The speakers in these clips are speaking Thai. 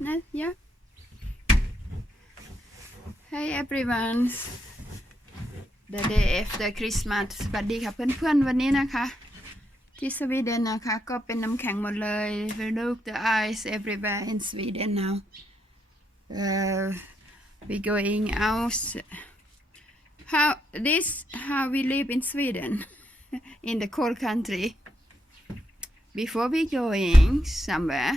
Not yeah. Hey everyone. The day after Christmas สวัสดีค่ะเพื่อนๆวันนี้นะคะ ที่สวีเดนนะคะ ก็เป็นน้ำแข็งหมดเลย Look the ice everywhere in Sweden now uh, we going out how this how we live in Sweden in the cold country before we going somewhere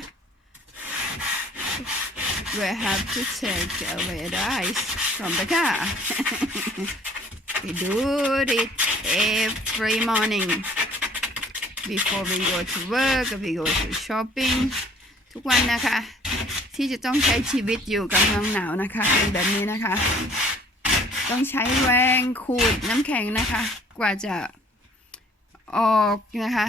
we have to take away the ice from the car. we do it every morning before we go to work we go to shopping ทุกวันนะคะ ที่จะต้องใช้ชีวิตอยู่กับเมืองหนาวนะคะ เป็นแบบนี้นะคะ ต้องใช้แรงขูดน้ำแข็งนะคะ กว่าจะออกนะคะ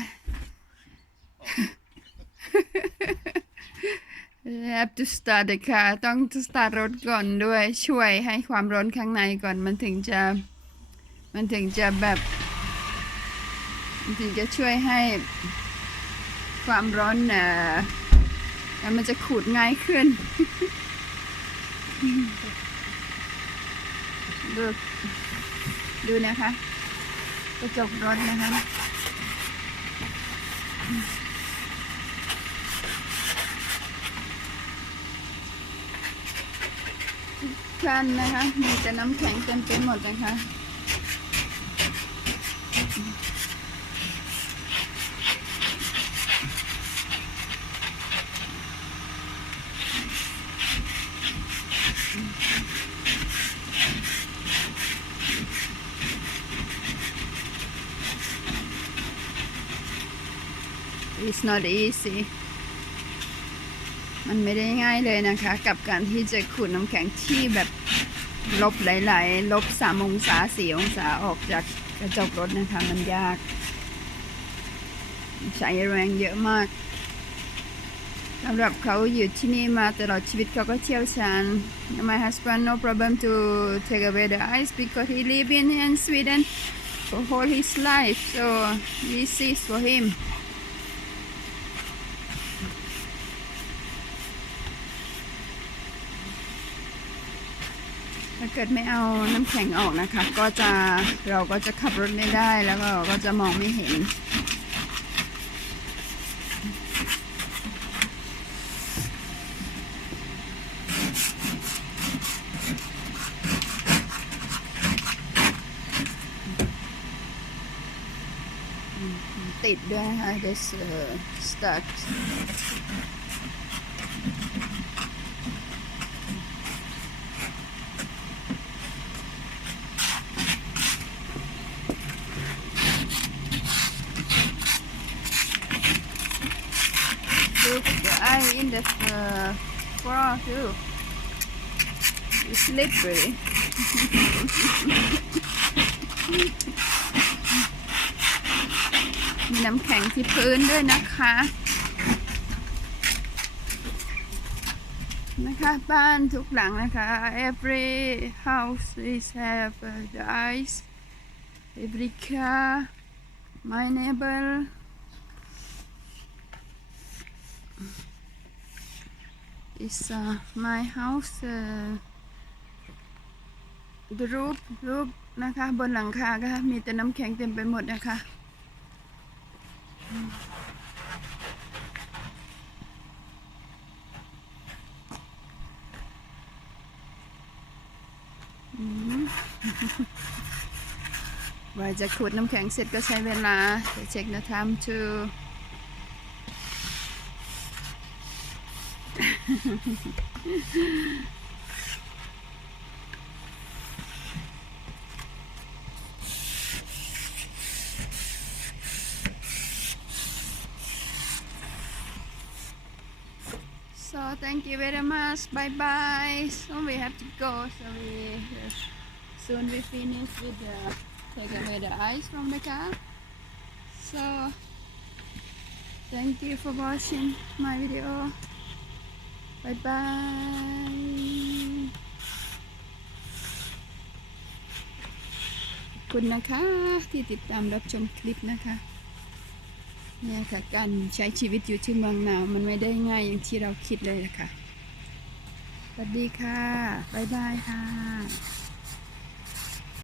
have to start the car ต้อง start รถก่อนด้วยช่วยให้ความร้อนข้างในก่อนมันถึงจะ มันถึงจะแบบมันถึงจะช่วยให้ความร้อนเอ่อแล้วมันจะขูดง่ายขึ้น ดูดูนะคะ กระจกรถนะคะ คันนะคะ มีแต่น้ำแข็งเต็มไปหมดนะคะ It's not easy มันไม่ได้ง่ายเลยนะคะ กับการที่จะขูดน้ำแข็งที่แบบลบหลายๆ ลบสามองศาสี่องศาออกจากกระจกรถนะคะ มันยาก ใช้แรงเยอะมากสำหรับเขาอยู่ที่นี่มาตลอดชีวิตเขาก็เชี่ยวชาญ My husband no problem to take away the ice because he live in, in Sweden for whole his life so this is for him ถ้าเกิดไม่เอาน้ำแข็งออกนะคะ ก็จะเราก็จะขับรถไม่ได้แล้วก็ก็จะมองไม่เห็น ติดด้วยนะคะ this uh, stuck fly in the uh, floor too. It's slippery. มีน้ำแข็งที่พื้นด้วยนะคะนะคะบ้านทุกหลังนะคะ every house is have uh, the ice every car my neighbor is uh, my house uh, the roof roof นะคะ บนหลังคาก็มีแต่น้ำแข็งเต็มไปหมดนะคะ ว่าจะขุดน้ำแข็งเสร็จก็ใช้เวลา จะเช็คนะทำ to So thank you very much. Bye bye. So we have to go. So we soon we finish with the take away the ice from the car. So thank you for watching my video. บายบายคุณนะคะที่ติดตามรับชมคลิปนะคะเนี่ยค่ะการใช้ชีวิตอยู่ที่เมืองหนาว มันไม่ได้ง่ายอย่างที่เราคิดเลยนะคะสวัสดีค่ะบ๊ายบายค่ะ